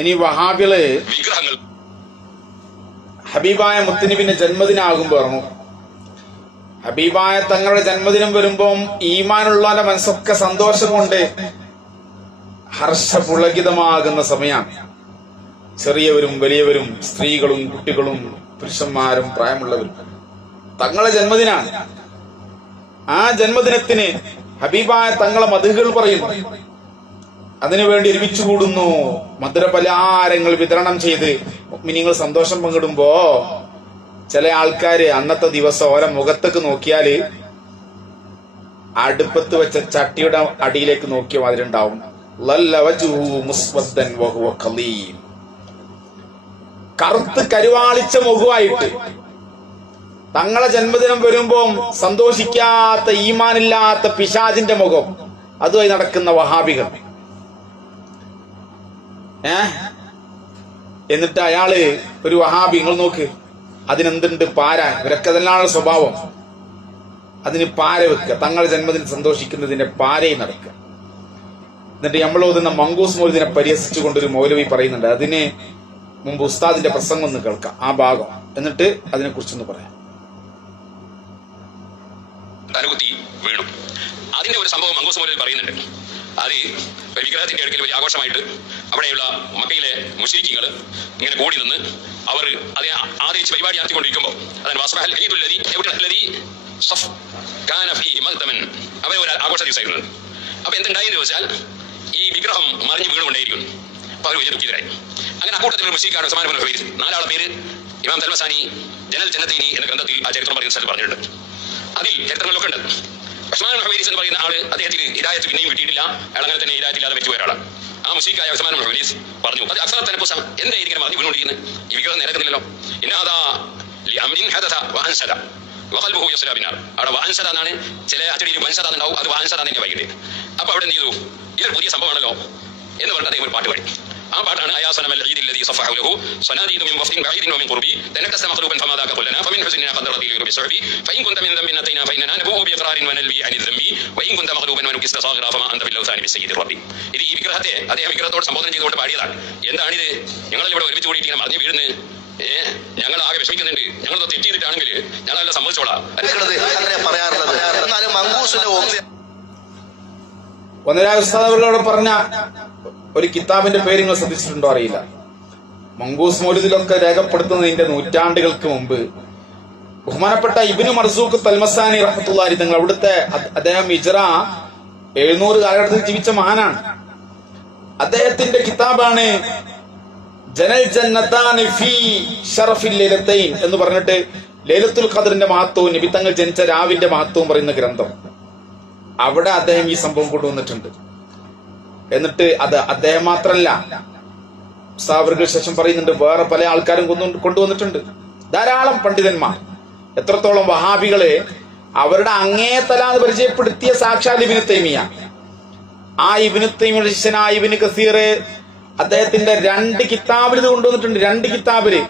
ഇനി വഹാബികള് ഹബീബായ മുത്തുനബിന്റെ ജന്മദിനാകുമ്പോ പറഞ്ഞു, ഹബീബായ തങ്ങളുടെ ജന്മദിനം വരുമ്പം ഈമാനുള്ളവന്റെ മനസ്സൊക്കെ സന്തോഷം കൊണ്ട് ഹർഷപുളകിതമാകുന്ന സമയമാണ്. ചെറിയവരും വലിയവരും സ്ത്രീകളും കുട്ടികളും പുരുഷന്മാരും പ്രായമുള്ളവരും തങ്ങളെ ജന്മദിനാണ്. ആ ജന്മദിനത്തിന് ഹബീബായ തങ്ങളെ മദ്ഹുകൾ പറയുന്നു. അതിനുവേണ്ടി ഒരുമിച്ചു കൂടുന്നു. മധുരപലഹാരങ്ങൾ വിതരണം ചെയ്ത് മുഅ്മിനീങ്ങൾ സന്തോഷം പങ്കിടുമ്പോ ചില ആൾക്കാര് അന്നത്തെ ദിവസം ഓരോ മുഖത്തേക്ക് നോക്കിയാല് അടുപ്പത്ത് വെച്ച ചട്ടിയുടെ അടിയിലേക്ക് നോക്കിയ മാതിരി ഉണ്ടാവും. കറുത്ത് കരുവാളിച്ച മുഖമായിട്ട് തങ്ങളെ ജന്മദിനം വരുമ്പോ സന്തോഷിക്കാത്ത ഈമാനില്ലാത്ത പിശാചിന്റെ മുഖം അതുമായി നടക്കുന്ന വഹാബികൾ. എന്നിട്ട് അയാള് ഒരു വഹാബി, നിങ്ങൾ നോക്ക്, അതിനെന്തുണ്ട് പാര, ഇവരൊക്കെ അതെല്ലാം സ്വഭാവം. അതിന് പാര വെക്കുക, തങ്ങളുടെ ജന്മദിനം സന്തോഷിക്കുന്നതിന്റെ പാരയും നടക്കുക. എന്നിട്ട് നമ്മൾ ഓതുന്ന മങ്കൂസ് മൗലിദിനെ പരിഹസിച്ചുകൊണ്ടൊരു മൗലവി പറയുന്നുണ്ട്. അതിന് മുമ്പ് ഉസ്താദിന്റെ പ്രസംഗം ഒന്ന് കേൾക്കാം, ആ ഭാഗം, എന്നിട്ട് അതിനെ കുറിച്ചൊന്ന് പറയാം. വീണു അതിന്റെ ഒരു സംഭവം മങ്കൂസ് മൗലവി പറയുന്നുണ്ട്. അത് ഒരു വിഗ്രഹത്തിന്റെ അടുക്കൽ വലിയ ആഘോഷമായിട്ട് അവിടെയുള്ള മക്കയിലെ മുശ്രിക്കുകൾ ഇങ്ങനെ കൂടി നിന്ന് അവർ അതിനെ ആദരിച്ച് പരിപാടി നടത്തിക്കൊണ്ടിരിക്കുമ്പോൾ അവരെ ഒരു ആഘോഷ ദിവസമായിരുന്നത്. അപ്പൊ എന്തുണ്ടായെന്ന് ചോദിച്ചാൽ ഈ വിഗ്രഹം മറിഞ്ഞ് വീണുകൊണ്ടേയിരിക്കുന്നു. അപ്പൊ അവർ വലിയ ദുഃഖിതരായി. അങ്ങനെ അക്കൂട്ടത്തിൽ ഒരു മുശ്രിക്കാണ് ഉസ്മാൻ ഇബ്നു ഹുവൈരിസ്. 4 ആളെ പേര് ഇമാം തൽമസാനി ജനൽ ജന്നത്തൈനി എന്ന ഗ്രന്ഥത്തിൽ ആ ചരിത്രം പറയുന്ന സ്ഥലത്ത് പറഞ്ഞിട്ടുണ്ട്. അതിൽ ചരിത്രങ്ങളിലൊക്കെ ഉണ്ട്. ഉസ്മാൻ ഇബ്നു ഹുവൈരിസ് എന്ന് പറയുന്ന ആള് അദ്ദേഹത്തിന് ഹിദായത്ത് പിന്നെയും കിട്ടിയിട്ടില്ല. അയാൾ അങ്ങനെ തന്നെ ഹിദായത്തില്ലാതെ മരിച്ചു ഒരാളാണ്. ആ മുശ്രിക്കായ ഉസ്മാൻ ഇബ്നു ഹുവൈരിസ് പറഞ്ഞു, അത് അക്സറ തനഫുസ, എന്താ ഇരിക്കാൻ മറിഞ്ഞ് വീണുകൊണ്ടിരിക്കുന്നത്, ഈ വിഗ്രഹം നിരക്കുന്നില്ലല്ലോ. ഇന്നഹാദാ ലിഅംരിൻ ഹദസ വഅൻസദ വഖൽബുഹു യസ്ലാ ബിന്നാർ. അവിടെ വഅൻസദ എന്നാണ്, ചില അച്ചടിയിൽ വൻസദ ഉണ്ടാവും, അത് വഅൻസദ തന്നെ വൈകിട്ട്. അപ്പൊ അവിടെ എന്ത് ചെയ്തു, ഇതൊരു പുതിയ സംഭവമാണല്ലോ എന്ന് പറഞ്ഞിട്ട് അദ്ദേഹം ഒരു പാട്ട് പാടി. ആ പാട്ടാണ് അയാസനമൽ ഈദില്ലദീ സഫഹു ലഹു സനാദീദു മിൻ വഫ്ദിൻ ബഈദിൻ വമിൻ ഖുർബി തനക്കസ മഖ്ലൂബൻ ഫമാദാക ഖുല്ലനാ ഫമിൻ ഹുസ്നിനാ ഖദ്റതി ബിസുഹബി ഫഇൻ കുൻത മിൻ ദംബിൻ അതൈനാ ഫഇന്നനാ നബൂ ബിഇഖറാരിൻ വനൽബി അനി ദംബി വഇൻ കുൻത മഖ്ലൂബൻ വനുകിസ്ത സാഗിറ ഫമാ അൻത ബില്ലൗസാനി ബിസയ്യിദി റബ്ബി. ഇത് ഈ വിഗ്രഹത്തെ അദ്ദേഹം വിഗ്രഹത്തോട് സംബോധന ചെയ്തുകൊണ്ട് പാടിയതാണ്. എന്താണിത്, ഞങ്ങൾ ഇവിടെ ഒരുമിച്ച് കൂടിയിട്ട് ഇങ്ങനെ മറിഞ്ഞ് വീഴുന്നു, ഞങ്ങൾ ആകെ വിഷമിക്കുന്നുണ്ട്, ഞങ്ങളത് തെറ്റ് ചെയ്തിട്ടാണെങ്കിൽ ഞങ്ങളെല്ലാം സമ്മതിച്ചോളാം പറയാറുള്ളത്. എന്നാലും മങ്കൂസിന്റെ ഒന്നരാ ഉസ്താദ് പറഞ്ഞ ഒരു കിതാബിന്റെ പേര് നിങ്ങൾ ശ്രദ്ധിച്ചിട്ടുണ്ടോ അറിയില്ല. മങ്കൂസ് മൗലിദിലൊക്കെ രേഖപ്പെടുത്തുന്നതിന്റെ നൂറ്റാണ്ടുകൾക്ക് മുമ്പ് ബഹുമാനപ്പെട്ട ഇബ്നു മർസൂഖ് തൽമസാനി റഹ്മത്തുള്ളാഹി തങ്ങൾ, അവിടുത്തെ അദ്ദേഹം ഹിജ്റ 700 കാലഘട്ടത്തിൽ ജീവിച്ച മഹാനാണ്. അദ്ദേഹത്തിന്റെ കിതാബാണ് ജനൽ ജന്നതാനി ഫീ ശറഫിൽ ലൈലത്തൈൻ എന്ന് പറഞ്ഞിട്ട് ലൈലത്തുൽ ഖദ്റിന്റെ മഹത്വവും നബി തങ്ങൾ ജനിച്ച രാവിന്റെ മഹത്വവും പറയുന്ന ഗ്രന്ഥം. അവിടെ അദ്ദേഹം ഈ സംഭവം കൊണ്ടുവന്നിട്ടുണ്ട്. എന്നിട്ട് അത് അദ്ദേഹം മാത്രല്ല, ഉസ്താദുകൾക്ക് ശേഷം പറയുന്നുണ്ട് വേറെ പല ആൾക്കാരും കൊണ്ടുവന്നിട്ടുണ്ട്, ധാരാളം പണ്ഡിതന്മാർ. എത്രത്തോളം വഹാബികളെ അവരുടെ അങ്ങേ തലാന്ന് പരിചയപ്പെടുത്തിയ സാക്ഷാൽ ഇബ്നു തൈമിയ. ആ ഇബ്നു തൈമിയുടെ ശിഷ്യനായ ഇബ്നു കസീർ അദ്ദേഹത്തിന്റെ 2 കിതാബിൽ ഇത് കൊണ്ടുവന്നിട്ടുണ്ട്. 2 കിതാബില്,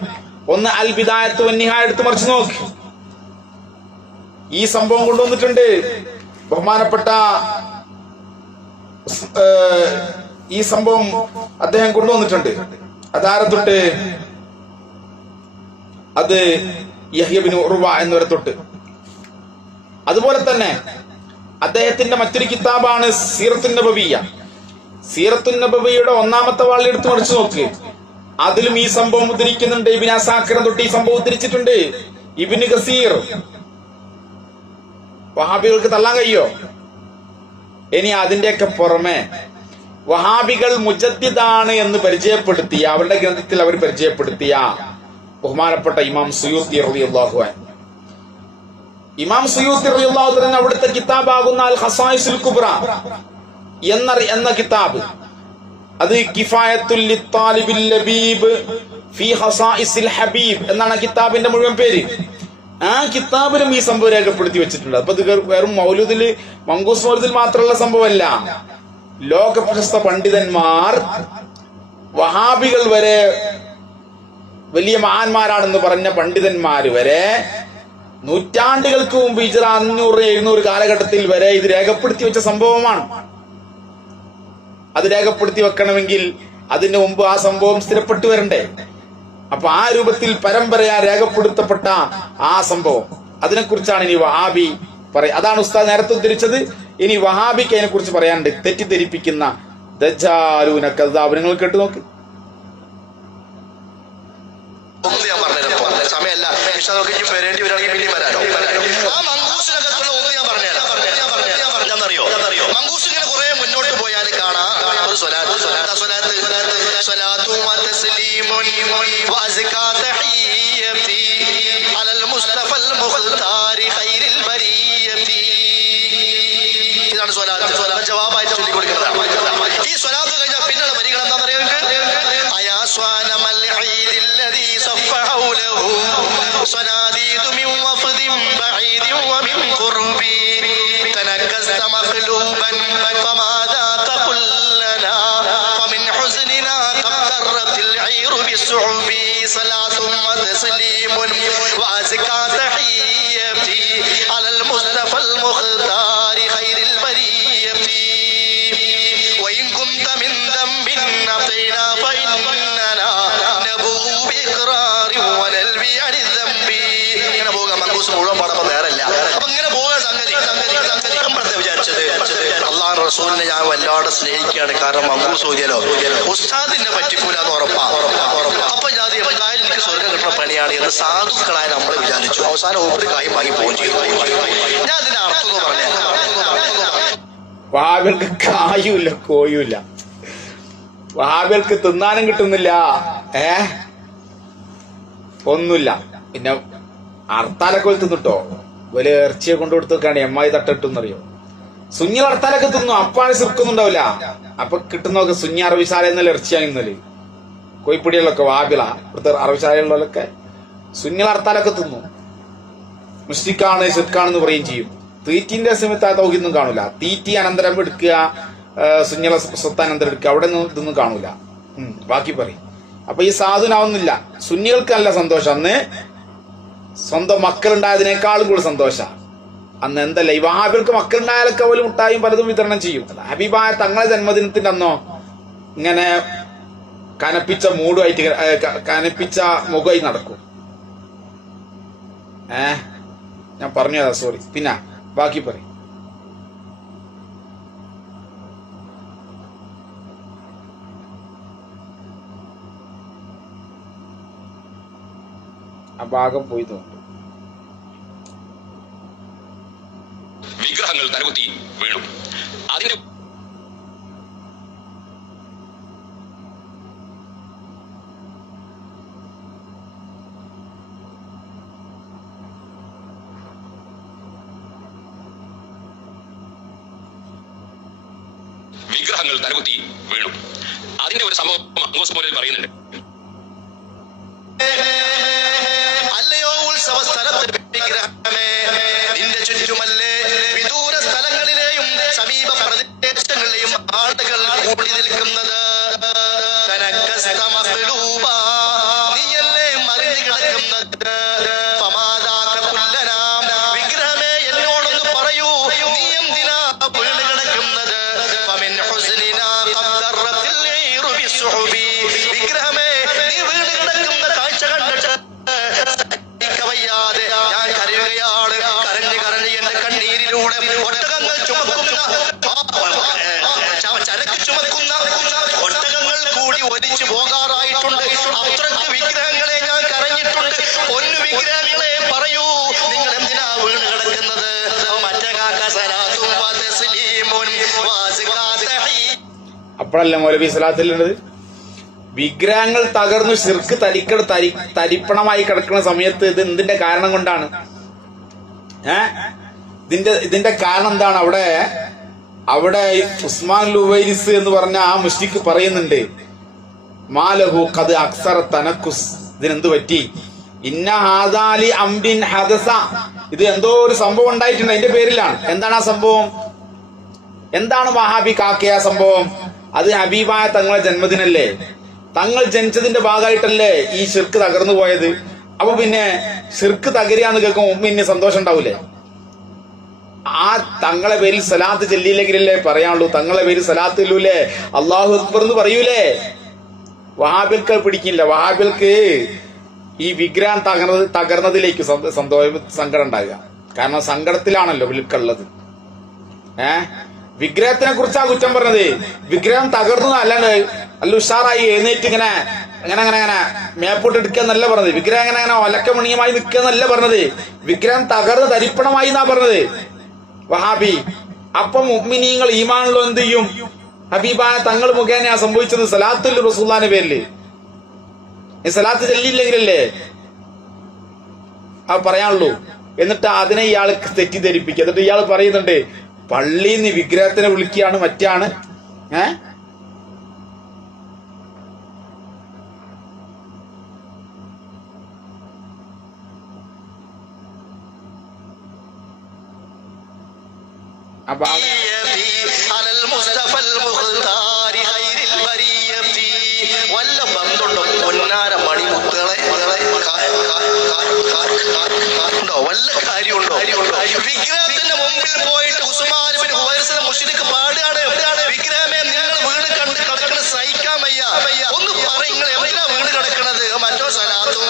ഒന്ന് അൽ ബിദായത്ത് വന്നിഹായ എടുത്ത് മറിച്ച് നോക്കി ഈ സംഭവം കൊണ്ടുവന്നിട്ടുണ്ട്. ബഹുമാനപ്പെട്ട ഈ സംഭവം അദ്ദേഹം കൊണ്ടുവന്നിട്ടുണ്ട്. അതാരെ തൊട്ട്, അത് യഹ്യ ഇബ്നു ഉർവ എന്നവരെ തൊട്ട്. അതുപോലെ തന്നെ അദ്ദേഹത്തിന്റെ മറ്റൊരു കിതാബാണ് സീറത്തുൻ നബവിയ്യ. സീറത്തുൻ നബവിയുടെ 1-ാമത്തെ വാളിൽ എടുത്ത് മറിച്ച് നോക്ക്, അതിലും ഈ സംഭവം ഉദ്ധരിക്കുന്നുണ്ട്. ഇബ്നു അസാക്കിർ തൊട്ട് ഈ സംഭവം ഉദ്ധരിച്ചിട്ടുണ്ട്. ഇബ്നു കസീർ. വഹാബികൾക്ക് തള്ളാൻ കഴിയോ? ഇനി അതിന്റെയൊക്കെ പുറമെ വഹാബികൾ മുജദ്ദിദാണ് എന്ന് പരിചയപ്പെടുത്തിയ, അവരുടെ ഗ്രന്ഥത്തിൽ അവർ പരിചയപ്പെടുത്തിയ ബഹുമാനപ്പെട്ട ഇമാം സുയൂത്തി റളിയല്ലാഹു അൻഹു. ഇമാം സുയൂത്തി റളിയല്ലാഹു അൻഹു അവിടുത്തെ കിതാബാകുന്ന അൽ ഖസായിസുൽ കുബ്ര എന്ന കിതാബ്, അത് കിഫായത്തുൽ ലിത്താലിബിൽ ലബീബ് ഫീ ഖസായിസിൽ ഹബീബ് എന്നാണ് കിതാബിന്റെ മുഴുവൻ പേര്. ആ കിതാബിലും ഈ സംഭവം രേഖപ്പെടുത്തി വെച്ചിട്ടുണ്ട്. അപ്പൊ ഇത് വെറും മൗലൂദില്, മങ്കൂസ് മൗലൂദിൽ മാത്രമുള്ള സംഭവമല്ല. ലോക പ്രശസ്ത പണ്ഡിതന്മാർ, വഹാബികൾ വരെ, വലിയ മഹാന്മാരാണെന്ന് പറഞ്ഞ പണ്ഡിതന്മാര് വരെ നൂറ്റാണ്ടുകൾക്ക് മുമ്പ് ഹിജ്റ 500-700 കാലഘട്ടത്തിൽ വരെ ഇത് രേഖപ്പെടുത്തി വെച്ച സംഭവമാണ്. അത് രേഖപ്പെടുത്തി വെക്കണമെങ്കിൽ അതിനു മുമ്പ് ആ സംഭവം സ്ഥിരപ്പെട്ടു വരണ്ടേ? അപ്പൊ ആ രൂപത്തിൽ പരമ്പരയാ രേഖപ്പെടുത്തപ്പെട്ട ആ സംഭവം, അതിനെക്കുറിച്ചാണ് ഇനി വഹാബി അതാണ് ഉസ്താദ് നേരത്തെ ഉദ്ധരിച്ചത്. ഇനി വഹാബിക്ക് അതിനെ കുറിച്ച് പറയാനുണ്ട്. തെറ്റിദ്ധരിപ്പിക്കുന്ന ദജ്ജാലൂന കദ്ദാബ്. നിങ്ങൾ കേട്ടു നോക്ക്. ഞാൻ പറഞ്ഞുതരാം, സമയമല്ല. വരേണ്ടി വരാണെങ്കിൽ പിന്നെ വരാനോ. ആ മങ്കൂസിനകത്തുള്ള ഒന്ന് ഞാൻ പറഞ്ഞുതരാം. മങ്കൂസ് ഇങ്ങനെ കുറെ മുന്നോട്ട് പോയാൽ കാണാം ഒരു സ്വലാത്ത് ഇതാണ് സ്വലാത്ത്. ജവാബായിട്ട് ചൊല്ലിക്കൊടുക്കുന്നതാണ്. ഈ സ്വലാത്ത് കഴിഞ്ഞാൽ പിന്നെയുള്ള വരികൾ എന്താണെന്നറിയാം നിങ്ങൾക്ക്? صناديد من وفد بعيد ومن قرب تنكست مقلوبا فما ذاك قل لنا فمن حزننا تقترت العير بالصعب صلاة وتسليم وأزكى تحيتي على المصطفى المختار خير البرية وإن كنت من ذنب أبطينا فإننا نبوغ بإقرار ونلبي عن الذنب. ഇങ്ങനെ പോകാം. മങ്കൂസ് മുഴുവൻ പാടപ്പം നേരല്ല. അപ്പൊ ഇങ്ങനെ പോകാൻ സംഗതി നമ്മളത്തെ വിചാരിച്ചത് അള്ളാഹു റസൂലിനെ ഞാൻ വല്ലാതെ സ്നേഹിക്കുകയാണ്. കാരണം മങ്കൂസ് ഓതിയാലോ ഉസ്താദിനെ പറ്റിക്കൂല എന്ന് ഉറപ്പാ. അപ്പൊ ഞാൻ എന്തായാലും എനിക്ക് സ്വർഗം കിട്ടുന്ന പണിയാണ് എന്ന് സാധുക്കളായ നമ്മൾ വിചാരിച്ചു. അവസാനം ഒരു കായും വാങ്ങി പോവുകയും ചെയ്തു. ഞാൻ അതിന്റെ അർത്ഥം എന്ന് പറഞ്ഞ വഹാബികൾക്ക് കായുമില്ല കോയുമില്ല. വഹാബികൾക്ക് തിന്നാനും കിട്ടുന്നില്ല, ഒന്നുമില്ല. പിന്നെ ഹർത്താലൊക്കെ തിന്നിട്ടോ വലിയ ഇറച്ചിയെ കൊണ്ടു കൊടുത്തൊക്കെയാണ് എമ്മായി തട്ടിട്ടെന്നറിയോ. സുഞ്ഞ ഹർത്താലൊക്കെ തിന്നു, അപ്പാണ് സിർക്കൊന്നുണ്ടാവില്ല. അപ്പൊ കിട്ടുന്നൊക്കെ സുഞ്ഞ അറബിശാല എന്നല്ല ഇറച്ചിയാണ് ഇന്നലെ. കോയിപ്പിടികളിലൊക്കെ വാബിള ഇവിടുത്തെ അറബിശാലകളിലൊക്കെ സുഞ്ഞ ഹർത്താലൊക്കെ തിന്നു. മുസ്ലിക്കാണ് സിർക്കാണെന്ന് പറയുകയും ചെയ്യും. തീറ്റിന്റെ സമയത്ത് ആ തൗഹിയൊന്നും കാണൂല. തീറ്റി അനന്തരം എടുക്കുക, സുഞ്ഞള സ്വത്താനന്തരം എടുക്കുക, അവിടെ ഒന്നും ഇതൊന്നും കാണൂല. ബാക്കി പറയും. അപ്പൊ ഈ സാധുനാവുന്നില്ല. സുന്നികൾക്ക് നല്ല സന്തോഷം. അന്ന് സ്വന്തം മക്കളുണ്ടായതിനേക്കാളും കൂടുതൽ സന്തോഷം അന്ന്. എന്തല്ല ഈ വഹാബികൾക്ക് മക്കളുണ്ടായാലൊക്കെ പോലും മുട്ടായും പലതും വിതരണം ചെയ്യും. ഹബീബായ തങ്ങളെ ജന്മദിനത്തിന്റെ അന്നോ ഇങ്ങനെ കനപ്പിച്ച മൂടുമായിട്ട് കനപ്പിച്ച മുഖമായി നടക്കും. ഞാൻ പറഞ്ഞതാ, സോറി. പിന്നെ ബാക്കി പറയും. ആ ഭാഗം പോയി തോന്നുന്നു. വിഗ്രഹങ്ങൾ തലകുത്തി വീണു. അതിന്റെ വിഗ്രഹങ്ങൾ തലകുത്തി വീണു. അതിന്റെ ഒരു സംഭവം മങ്കൂസ് മോലിൽ പറയുന്നുണ്ട്. അല്ലയോ ഉത്സവ സ്ഥലത്ത് വിഗ്രഹമേ, നിന്റെ ചുറ്റുമല്ലേ വിദൂര സ്ഥലങ്ങളിലെയും സമീപ പ്രദേശങ്ങളിലെയും ആളുകൾ കൂടി നിൽക്കുന്നത്. നീയല്ലേ മറിഞ്ഞു കിടക്കുന്നത്. വിഗ്രഹമേ എന്നോടൊന്ന് പറയൂ, നീ എന്തിനാ വീണ് കിടക്കുന്നത്? വിഗ്രഹമേ, നീ വീണ് കിടക്കുന്ന കാഴ്ച കണ്ടിട്ട് വയ്യാതെ ഞാൻ കരയുകയാണ്. കരഞ്ഞ് കരഞ്ഞ് എന്റെ കണ്ണീരിലൂടെ ഒട്ടകങ്ങൾ ചുമക്കുന്ന ചരക്ക് ചുമക്കുന്ന ഒട്ടകങ്ങൾ കൂടി ഒലിച്ചു പോകാറായിട്ടുണ്ട്. അത്രക്ക് വിഗ്രഹങ്ങളെ ഞാൻ കരഞ്ഞിട്ടുണ്ട്. പൊന്നു വിഗ്രഹങ്ങളെ പറയൂ, നിങ്ങൾ എന്തിനാ വീണ് കിടക്കുന്നത്? അപ്പോഴല്ല മൗലവി സ്വലാത്തിലുള്ളത്. വിഗ്രഹങ്ങൾ തകർന്നു ശിർക്ക് തരിപ്പണമായി കിടക്കുന്ന സമയത്ത് ഇത് എന്തിന്റെ കാരണം കൊണ്ടാണ്? ഇതിന്റെ കാരണം എന്താണ്? അവിടെ ഉസ്മാൻ ലുവൈരിസ് എന്ന് പറഞ്ഞ ആ മുസ്ലിക്ക് പറയുന്നുണ്ട്, മാലഹു ഖദ് അക്സറ തനക്കുസ്. ഇതിനെന്ത് പറ്റി? ഇന്ന ഹാദാലി അംബിൻ ഹദസ. ഇത് എന്തോ ഒരു സംഭവം ഉണ്ടായിട്ടുണ്ട്, അതിന്റെ പേരിലാണ്. എന്താണ് ആ സംഭവം? എന്താണ് വഹാബി കാക്കിയ സംഭവം? അത് ഹബീബായ തങ്ങളെ ജന്മദിനല്ലേ? തങ്ങൾ ജനിച്ചതിന്റെ ഭാഗമായിട്ടല്ലേ ഈ ശിർക്ക് തകർന്നു പോയത്? അപ്പൊ പിന്നെ ശിർക്ക് തകരുകയെന്ന് കേൾക്കുമ്പോൾ പിന്നെ സന്തോഷം ഉണ്ടാവൂലേ? ആ തങ്ങളെ പേരിൽ സലാത്ത് ചെല്ലിയില്ലെങ്കിലല്ലേ പറയാനുള്ളൂ. തങ്ങളെ പേരിൽ സലാത്ത് ഇല്ലൂലേ, അള്ളാഹു അക്ബർ എന്ന് പറയൂലേ? വഹാബിൽക്ക് പിടിക്കില്ല. വഹാബിൽക്ക് ഈ വിഗ്രഹം തകർന്നതിലേക്ക് സങ്കടം ഉണ്ടാകുക. കാരണം സങ്കടത്തിലാണല്ലോ വിൽക്കുള്ളത്. വിഗ്രഹത്തിനെ കുറിച്ചാ കുറ്റം പറഞ്ഞത്. വിഗ്രഹം തകർന്നു അല്ലാണ്ട് നല്ല ഉഷാറായി എഴുന്നേറ്റ് ഇങ്ങനെ മേപ്പോട്ട് എടുക്കാന്നല്ല പറഞ്ഞത്. വിഗ്രഹം ഇങ്ങനെ ഒലക്കമണിയമായി നിൽക്കാന്നല്ല പറഞ്ഞത്. വിഗ്രഹം തകർന്ന് തരിപ്പണമായി എന്നാ പറഞ്ഞത് വഹാബി. അപ്പൊ മുഅ്മിനീങ്ങൾ ഈമാനുള്ള എന്ത് ചെയ്യും? ഹബീബായ തങ്ങൾ മുഖേന സംഭവിച്ചത് സലാത്തുൽ റസൂലുള്ളാഹിന്റെ പേരില്. ഈ സലാത്ത് ചെല്ലിയില്ലെങ്കിലല്ലേ അത് പറയാനുള്ളൂ. എന്നിട്ട് അതിനെ ഇയാൾക്ക് തെറ്റിദ്ധരിപ്പിക്കുക. എന്നിട്ട് ഇയാൾ പറയുന്നുണ്ട് പള്ളിയിൽ നിന്ന് വിഗ്രഹത്തിനെ വിളിക്കുകയാണ് മറ്റാണ്. അപ്പൊ വല്ല ബന്ധുണ്ടോ പൊന്നാര മണിമുത്തുകളെ ഉണ്ടോ? വല്ല കാര്യമുണ്ടോ? വിഗ്രഹത്തിന്റെ മുമ്പിൽ പോയിട്ട് ഉസ്മാൻ ബിൻ ഹുവൈറസിനെ മുശ്രിക്ക് പാടുകയാണ്, വിഗ്രഹമേ നിങ്ങൾ വീട് കണ്ട് കിടക്കണത് സഹിക്കാൻ വയ്യ, ഒന്ന് പറയും നിങ്ങൾ എന്തിനാ വീട് കിടക്കണത്? മറ്റോ സലാത്തും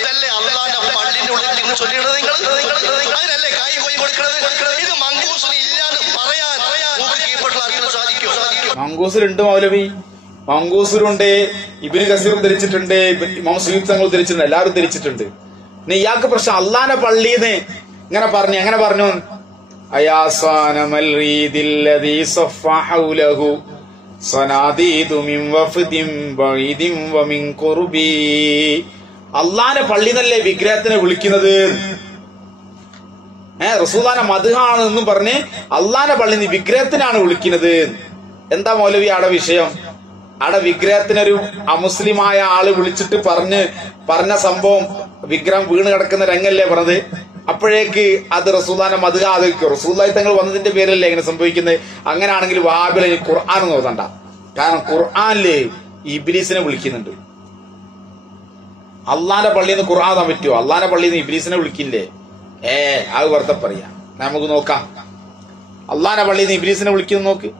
ഇതല്ലേ അള്ളാന്റെ പള്ളിന്റെ ഉള്ളിൽ നിങ്ങൾ ചൊല്ലിയത്? നിങ്ങൾ അതിനല്ലേ കൈ പോയി കൊടുക്കണത്? ഇത് മങ്കൂസിന് ഇല്ലാന്ന് പറയാൻ കീഴ്പ്പെട്ടുള്ള ആർക്കും സാധിക്കും? മങ്കൂസിലുണ്ട് മൗലവി, മങ്കൂസിലുണ്ട്, ഇബ്നു കസീർ ധരിച്ചിട്ടുണ്ട്, ഇമാം സുയൂത്ത് തങ്ങൾ ധരിച്ചിട്ടുണ്ട്, എല്ലാവരും ധരിച്ചിട്ടുണ്ട്. ഇനി ഇയാൾക്ക് പ്രശ്നം അള്ളാന്റെ പള്ളിന്ന് ഇങ്ങനെ പറഞ്ഞു അള്ളാന്റെ പള്ളി എന്നല്ലേ വിഗ്രഹത്തിനെ വിളിക്കുന്നത്? റസൂലുള്ളാഹിന്റെ മദ്ഹാണ് എന്നും പറഞ്ഞ് അള്ളാന്റെ പള്ളി വിഗ്രഹത്തിനാണ് വിളിക്കുന്നത്. എന്താ മൗലവി ആടെ വിഷയം? ആടെ വിഗ്രഹത്തിനൊരു അമുസ്ലിമായ ആള് വിളിച്ചിട്ട് പറഞ്ഞ സംഭവം വിഗ്രഹം വീണ് കിടക്കുന്ന രംഗല്ലേ പറഞ്ഞത്. അപ്പോഴേക്ക് അത് റസൂലുള്ളാഹിന്റെ മദ്ഹ ആദരിക്കും. റസൂലുള്ളാഹി തങ്ങൾ വന്നതിന്റെ പേരല്ലേ ഇങ്ങനെ സംഭവിക്കുന്നത്. അങ്ങനെയാണെങ്കിൽ വഹാബിലെ ഖുർആൻ നോക്കണ്ട. കാരണം ഖുർആനില് ഇബ്ലീസിനെ വിളിക്കുന്നുണ്ട്. അള്ളാന്റെ പള്ളിയിൽ നിന്ന് ഖുർആൻ ഓതാൻ പറ്റുമോ? അള്ളാന്റെ പള്ളിയിൽ നിന്ന് ഇബ്ലീസിനെ വിളിക്കില്ലേ? അത് വെറുതെ പറയാ. നമുക്ക് നോക്കാം. അള്ളാന്റെ പള്ളിയിൽ നിന്ന് ഇബ്ലീസിനെ വിളിക്കുന്നു നോക്ക്.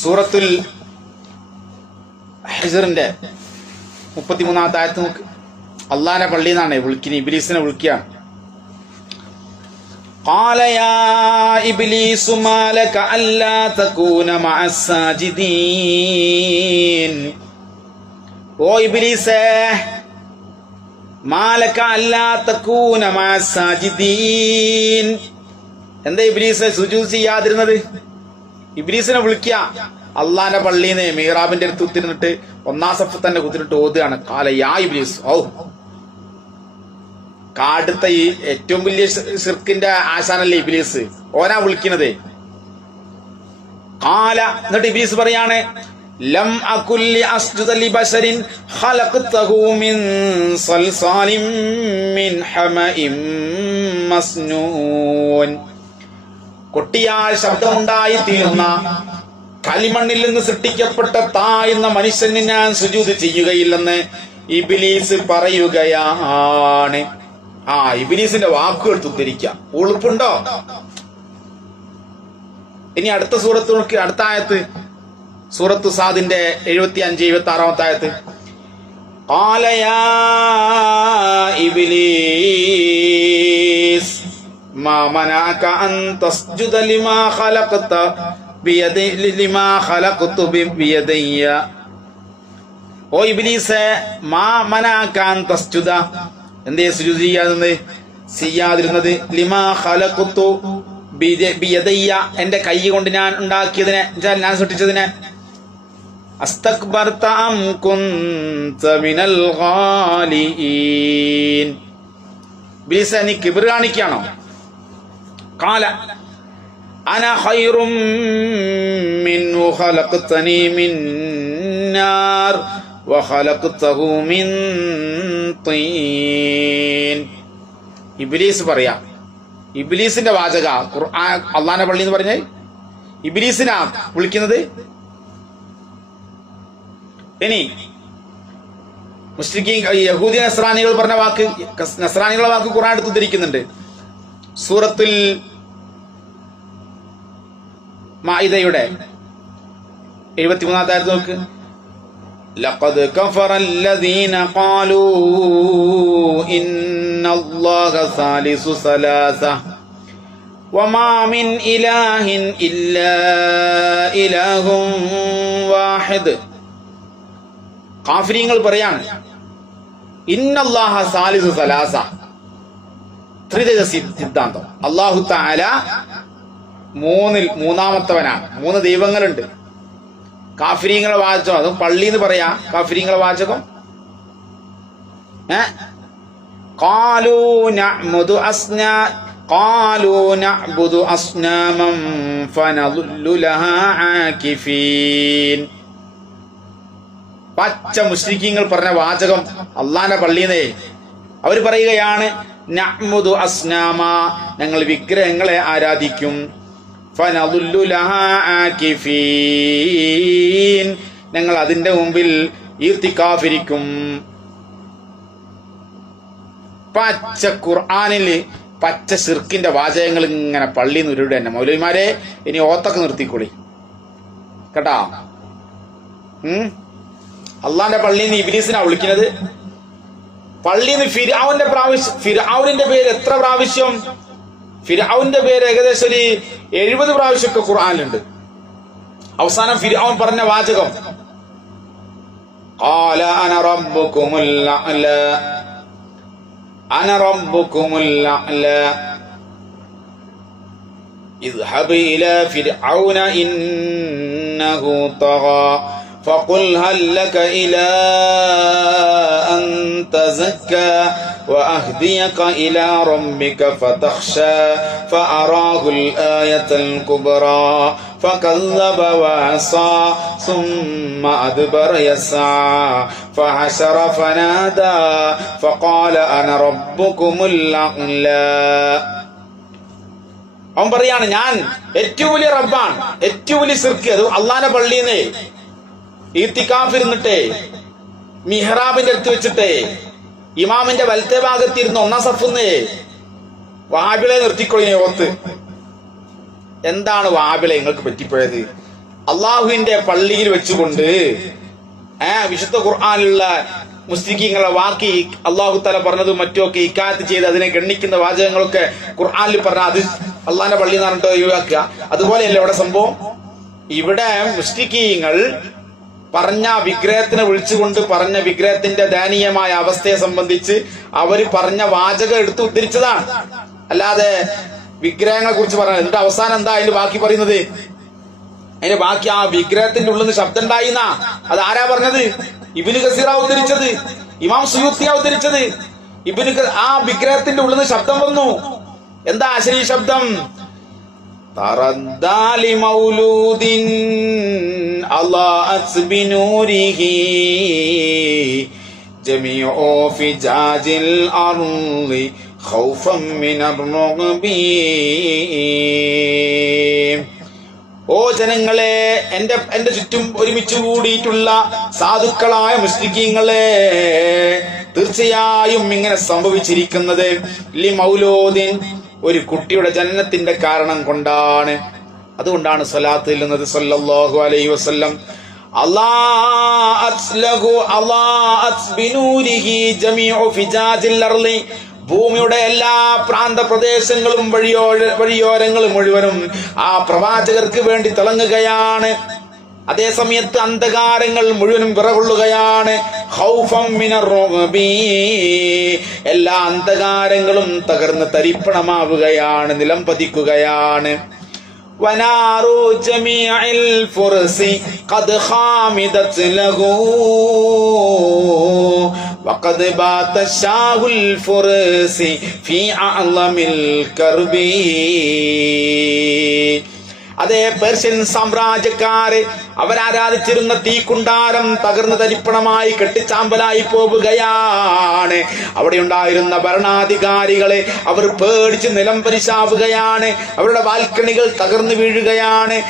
സൂറത്തുൽ ഹിജ്റിന്റെ 33-ാമത്തെ ആയത്ത് നോക്ക്. അള്ളാന്റെ പള്ളിയിൽ നിന്നാണ് വിളിക്കുന്നത്, ഇബ്ലീസിനെ വിളിക്കുകയാണ്. قال يا إبليس ما لك ألا تكون مع الساجدين. ഓ ഇബ്ലീസേ, ما لك ألا تكون مع الساجدين. എന്താ ഇബ്ലീസേ സുജൂദ് ചെയ്യാതിരുന്നത്? ഇബ്ലീസിനെ വിളിക്കുക അള്ളാന്റെ പള്ളിന്ന് മിഹ്റാബിന്റെ അടുത്ത് കുത്തിരുന്നിട്ട് ഒന്നാം സഫ് തന്നെ കുത്തിരിട്ട് ഓതുകയാണ്. കാല യാ ഇബ്ലീസ്. കാടുത്ത ഈ ഏറ്റവും വലിയ ശിർക്കിന്റെ ആശാനല്ലേ ഇബ്ലീസ്, ഓനാ വിളിക്കുന്നത്. കാല എന്നിട്ട് ഇബ്ലീസ് പറയാണ് ലം അകുല്ലി അസ്ജുദ ലിബശരിൻ ഖലഖതഹു മിൻ സൽസാലിൻ മിൻ ഹമഇൻ മസ്നൂൻ. കൊട്ടിയാൽ ശബ്ദമുണ്ടായി തീർന്ന കളിമണ്ണിൽ നിന്ന് സൃഷ്ടിക്കപ്പെട്ട താഴ്ന്ന മനുഷ്യന് ഞാൻ സുജൂദ് ചെയ്യുകയില്ലെന്ന് ഇബ്ലീസ് പറയുകയാണ്. ഇബ്ലീസിന്റെ വാക്കുകൾ ഉദ്ധരിക്കാം. ഉളുപ്പുണ്ടോ? ഇനി അടുത്ത സൂറത്ത് നോക്കി. അടുത്ത ആയത്ത് സൂറത്ത് സാദിന്റെ 75-76 ആയത്ത്. ഖാല യാ ഇബ്ലീസ് മാ മനാക അൻ തസ്ജുദ ലിമാ ഖലഖത ഖലഖതു ബിയദയ്യ. ഓ ഇബ്ലീസേ, മാ മനാക അൻ തസ്ജുദ, എന്തേ സുജൂദ് ചെയ്യാതിരുന്നത്? ലിമാ ഖലഖതു ബിയദയ്യ, എന്റെ കൈ കൊണ്ട് ഞാൻ ഉണ്ടാക്കിയതിനെ, ഞാൻ സൃഷ്ടിച്ചതിനെ. അസ്തക്ബർത അം കുൻത മിനൽ ഗാലിഈൻ. ഇബ്ലീസേ, നീ കിബ്ർ കാണിക്കുകയാണോ? ഖാല അന ഖൈറും മിൻഹു ഖലഖതനി മിൻ നാർ വഖലഖതഹു മിൻ തീൻ. ഇബ്ലീസ് പറയാ, ഇബ്ലീസിന്റെ വാചക ഖുർആൻ അള്ളാന്റെ പള്ളി എന്ന് പറഞ്ഞാൽ ഇബ്ലീസിനാ വിളിക്കുന്നത്. ഇനി മുസ്ലിം യഹൂദി നസ്രാനികൾ പറഞ്ഞ വാക്ക്, നസ്രാനികളുടെ വാക്ക് ഖുർആൻ എടുത്ത് ഉദ്ധരിക്കുന്നുണ്ട്. സൂറത്തുൽ മാഇദയുടെ 73-ാമത്തെ ആയത്ത് നോക്ക്. ലഖദ് കഫറല്ലദീന ഖാലൂ ഇന്നല്ലാഹ സാലിസു സലാസ വമാ മിൻ ഇലാഹിൻ ഇല്ലാ ഇലാഹും വാഹിദ്. കാഫിരീങ്ങൾ പറയാണ് ഇന്നല്ലാഹ സാലിസു സലാസ, ത്രിദൈവ സിദ്ധാന്തം. അല്ലാഹു തആല മൂന്നാമത്തവനാണ്, 3 ദൈവങ്ങളുണ്ട്. കാഫിരീങ്ങളെ വാചകം, അതും പള്ളിന്ന് പറയാ കാഫിരീങ്ങളെ വാചകം. ഖാലൂ നഅ്ബുദു അസ്നാമൻ ഫനദുല്ലു ലഹാ ആകിഫീൻ. പച്ച മുശ്രിക്കീങ്ങൾ പറഞ്ഞ വാചകം അള്ളാന്റെ പള്ളിന്നേ. അവർ പറയുകയാണ് നഅ്ബുദു അസ്നാമ, ഞങ്ങൾ വിഗ്രഹങ്ങളെ ആരാധിക്കും. ഫനദുല്ലു ലഹാ ആകിഫീൻ, ഞങ്ങൾ അതിന്റെ മുമ്പിൽ ഇർതികാഫിരിക്കും. പച്ച ഖുർആനിൽ പച്ച ശിർക്കിന്റെ വാചകങ്ങൾ ഇങ്ങനെ പള്ളിന്ന് ഉരുവിടെ തന്നെ. മൗലവിമാരെ ഇനി ഓത്തൊക്കെ നിർത്തിക്കൊളി കേട്ടാ. അള്ളാന്റെ പള്ളിന്ന് ഇബ്ലീസിനാ വിളിക്കുന്നത്. പള്ളിന്ന് ഫിർഔനിന്റെ പേര് എത്ര പ്രാവശ്യം? ഫിർഔന്റെ പേര് ഏകദേശം ഒരു 70 പ്രാവശ്യമൊക്കെ ഖുർആനിലുണ്ട്. അവസാനം ഫിർഔൻ പറഞ്ഞ വാചകം ഖാല അന റബ്ബുകുമുൽ അഅല, അന റബ്ബുകുമുൽ അഅല ഇദ്ഹബ് ഇലാ ഫിർഔന ഇന്നഹു തഗാ فقل هل لك إلى أن تزكى وأهديك إلى ربك فتخشى فأراه الآية الكبرى فكذب وعصى ثم أدبر يسعى فحشر فنادى فقال أنا ربكم الأعلى. അവൻ പറയാണ് ഞാൻ ഏറ്റവും വലിയ റബ്ബാണ്. ഏറ്റവും വലിയ ശിർക്ക് അത് അള്ളാന്റെ പള്ളിന്നേ ഈത്തിക്കാഫിരുന്നിട്ടേ മിഹ്റാബിന്റെ അടുത്ത് വെച്ചിട്ടേ ഇമാമിന്റെ വലത്തെ ഭാഗത്തിരുന്ന് 1-ാം സഫിന്നേ വാബിളെ നിർത്തിക്കൊള്ളിനെ ഓത്ത്. എന്താണ് വാബിളെ നിങ്ങൾക്ക് പറ്റിപ്പോയത്? അള്ളാഹുവിന്റെ പള്ളിയിൽ വെച്ചുകൊണ്ട് വിശുദ്ധ ഖുർആനിലുള്ള മുസ്ലിങ്ങളുടെ വാക്കി അള്ളാഹു തആല പറഞ്ഞതും മറ്റുമൊക്കെ ഇക്കാത്ത് ചെയ്ത് അതിനെ ഗണ്ണിക്കുന്ന വാചകങ്ങളൊക്കെ ഖുർആനിൽ പറഞ്ഞ അത് അള്ളാഹിന്റെ പള്ളി എന്ന് പറഞ്ഞിട്ട് ഒഴിവാക്കുക. അതുപോലെയല്ലേ ഇവിടെ സംഭവം. ഇവിടെ മുസ്ലിങ്ങൾ പറഞ്ഞ വിഗ്രഹത്തിനെ വിളിച്ചുകൊണ്ട് പറഞ്ഞ വിഗ്രഹത്തിന്റെ ദയനീയമായ അവസ്ഥയെ സംബന്ധിച്ച് അവര് പറഞ്ഞ വാചകം എടുത്ത് ഉദ്ധരിച്ചതാണ്. അല്ലാതെ വിഗ്രഹങ്ങളെ കുറിച്ച് പറഞ്ഞത്. എന്നിട്ട് അവസാനം എന്താ അതിന്റെ ബാക്കി പറയുന്നത്? അതിന്റെ ബാക്കി ആ വിഗ്രഹത്തിന്റെ ഉള്ളിൽ നിന്ന് ശബ്ദം ഉണ്ടായിന്നാ. അത് ആരാ പറഞ്ഞത്? ഇബ്നു കസീറ ഉദ്ധരിച്ചത്, ഇമാം സുയൂത്തിയാ ഉദ്ധരിച്ചത്. ആ വിഗ്രഹത്തിന്റെ ഉള്ളിൽ നിന്ന് ശബ്ദം വന്നു. എന്താ അശരീ ശബ്ദം? തറദ്ദാലി മൗലൂദിൻ അളഅത് ബിനൂരിഹി ജമീഉ ഫിജാജിൽ അർളി ഖൗഫൻ മിനർ റുഗ്ബി. ഓ ജനങ്ങളെ, എന്റെ ചുറ്റും ഒരുമിച്ച് കൂടിയിട്ടുള്ള സാധുക്കളായ മുസ്ലിമീങ്ങളെ, തീർച്ചയായും ഇങ്ങനെ സംഭവിച്ചിരിക്കുന്നത് ലി മൗലൂദിൻ, ഒരു കുട്ടിയുടെ ജനനത്തിന്റെ കാരണം കൊണ്ടാണ്. അതുകൊണ്ടാണ് സ്വലാത്ത് ചെല്ലുന്നത് സല്ലല്ലാഹു അലൈഹി വസല്ലം. ഭൂമിയുടെ എല്ലാ പ്രാന്ത പ്രദേശങ്ങളും വഴിയോരങ്ങളും മുഴുവനും ആ പ്രവാചകർക്ക് വേണ്ടി തിളങ്ങുകയാണ്. അതേ സമയത്ത് അന്ധകാരങ്ങൾ മുഴുവനും വിറകൊള്ളുകയാണ്. എല്ലാ അന്ധകാരങ്ങളും തകർന്ന് തരിപ്പണമാവുകയാണ്, നിലം പതിക്കുകയാണ്. വനാറു ജമീഇൽ ഫുർസി ഖദ് ഖാമിദത് ലഹു വഖദ് ബാത ഷാഹുൽ ഫുർസി ഫീ അഅ്ലമിൽ കർബി. അതേ പേർഷ്യൻ സാമ്രാജ്യക്കാര് അവരാരാധിച്ചിരുന്ന തീക്കുണ്ടാരം തകർന്നു തരിപ്പണമായി കെട്ടിച്ചാമ്പലായി പോവുകയാണ്. അവിടെ ഉണ്ടായിരുന്ന ഭരണാധികാരികളെ അവർ പേടിച്ച് നിലം പരിശാവുകയാണ്. അവരുടെ ബാൽക്കണികൾ തകർന്നു വീഴുകയാണ്.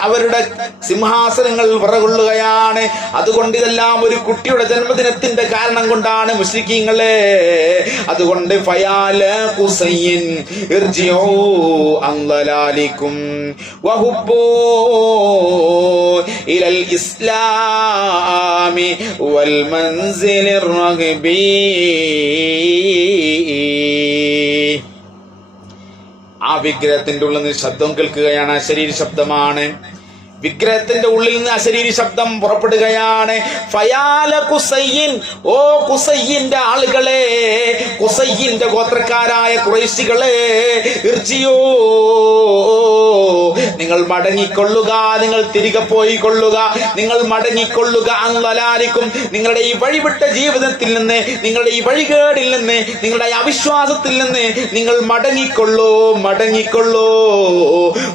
അവരുടെ സിംഹാസനങ്ങൾ വിറകൊള്ളുകയാണ്. അതുകൊണ്ട് ഇതെല്ലാം ഒരു കുട്ടിയുടെ ജന്മദിനത്തിന്റെ കാരണം കൊണ്ടാണ് മുശ്രിക്കീങ്ങളെ. അതുകൊണ്ട് ഫയാല ഖുസൈൻ ഇർജിഊ അൻ ളലാലികും വഹുബ്ബൂ ഇലൽ ഇസ്ലാമി വൽ മൻസിലിർ റഗ്ബി. ആ വിഗ്രഹത്തിന്റെ ഉള്ളിൽ നിന്ന് ശബ്ദം കേൾക്കുകയാണ്. അശരീരി ശബ്ദമാണ്. വിഗ്രഹത്തിന്റെ ഉള്ളിൽ നിന്ന് അശരീരി ശബ്ദം പുറപ്പെടുകയാണ്. ഫയാല ഖുസൈൻ, ഓ ഖുസൈന്റെ ആളുകളെ, ഖുസൈന്റെ ഗോത്രക്കാരായ ഖുറൈശികളെ, ഇർജിയോ, നിങ്ങൾ മടങ്ങിക്കൊള്ളുക, നിങ്ങൾ തിരികെ പോയിക്കൊള്ളുക, നിങ്ങൾ മടങ്ങിക്കൊള്ളുക. അൻളലാലിക്കും, നിങ്ങളുടെ ഈ വഴിവിട്ട ജീവിതത്തിൽ നിന്ന്, നിങ്ങളുടെ ഈ വഴികേടിൽ നിന്ന്, നിങ്ങളുടെ അവിശ്വാസത്തിൽ നിന്ന് നിങ്ങൾ മടങ്ങിക്കൊള്ളൂ, മടങ്ങിക്കൊള്ളൂ.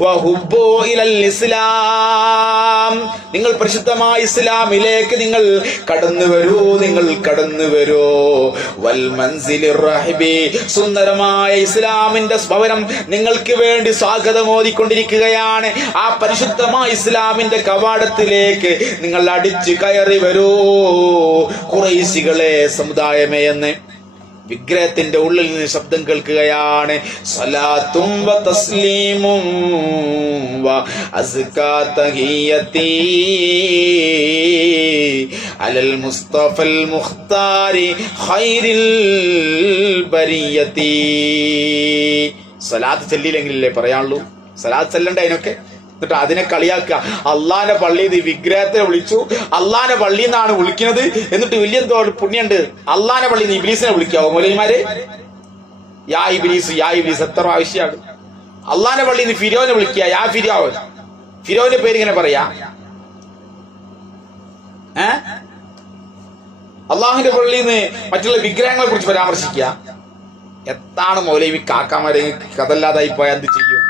വഹുബ്ബൂ ഇലൽ ഇസ്ലാം, നിങ്ങൾ പരിശുദ്ധമായ ഇസ്ലാമിലേക്ക് നിങ്ങൾ കടന്നു വരൂ, നിങ്ങൾ കടന്നു വരൂ. വൽ മൻസിലിർ റഹ്ബി, സുന്ദരമായ ഇസ്ലാമിന്റെ ഭവനം നിങ്ങൾക്ക് വേണ്ടി സ്വാഗതം ഓതിക്കൊണ്ടിരിക്കുകയാണ്. ആ പരിശുദ്ധമായ ഇസ്ലാമിന്റെ കവാടത്തിലേക്ക് നിങ്ങൾ അടിച്ചു കയറി വരൂ ഖുറൈശികളെ, സമുദായമേ എന്ന് വിഗ്രഹത്തിന്റെ ഉള്ളിൽ നിന്ന് ശബ്ദം കേൾക്കുകയാണ്. സലാത്തും വ തസ്ലീമും വ അസ്കാ തഹിയത്തി അലൽ മുസ്തഫൽ മുഖ്താരി ഖൈറിൽ ബരിയത്തി. സലാത്ത് ചൊല്ലിയില്ലെങ്കിലല്ലേ പറയാനുള്ളൂ. സലാത്ത് ചൊല്ലണ്ടേ അതിനൊക്കെ. എന്നിട്ട് അതിനെ കളിയാക്കുക. അള്ളാന്റെ പള്ളിയിൽ വിഗ്രഹത്തിനെ വിളിച്ചു, അള്ളാന്റെ പള്ളിയിൽ നിന്നാണ് വിളിക്കുന്നത്. എന്നിട്ട് വലിയ എന്തോ പുണ്യുണ്ട്. അള്ളാന്റെ പള്ളിയിൽ നിന്ന് ഇബ്ലീസിനെ വിളിക്കാവോ മൗലവിമാരെ? യാ ഇബ്ലീസ്, യാ ഇബ്ലീസ് എത്ര ആവശ്യമാണ്. അള്ളാന്റെ പള്ളിയിൽ നിന്ന് ഫിരോനെ വിളിക്കുക, യാ ഫിരോൻ. ഫിരോന്റെ പേര് ഇങ്ങനെ പറയാ. അള്ളാഹുന്റെ പള്ളിയിൽ നിന്ന് മറ്റുള്ള വിഗ്രഹങ്ങളെ കുറിച്ച് പരാമർശിക്കുക. എത്താണ് മൗലവി കാക്കാമാരെ? കഥല്ലാതായി പോയാൽ എന്ത് ചെയ്യും?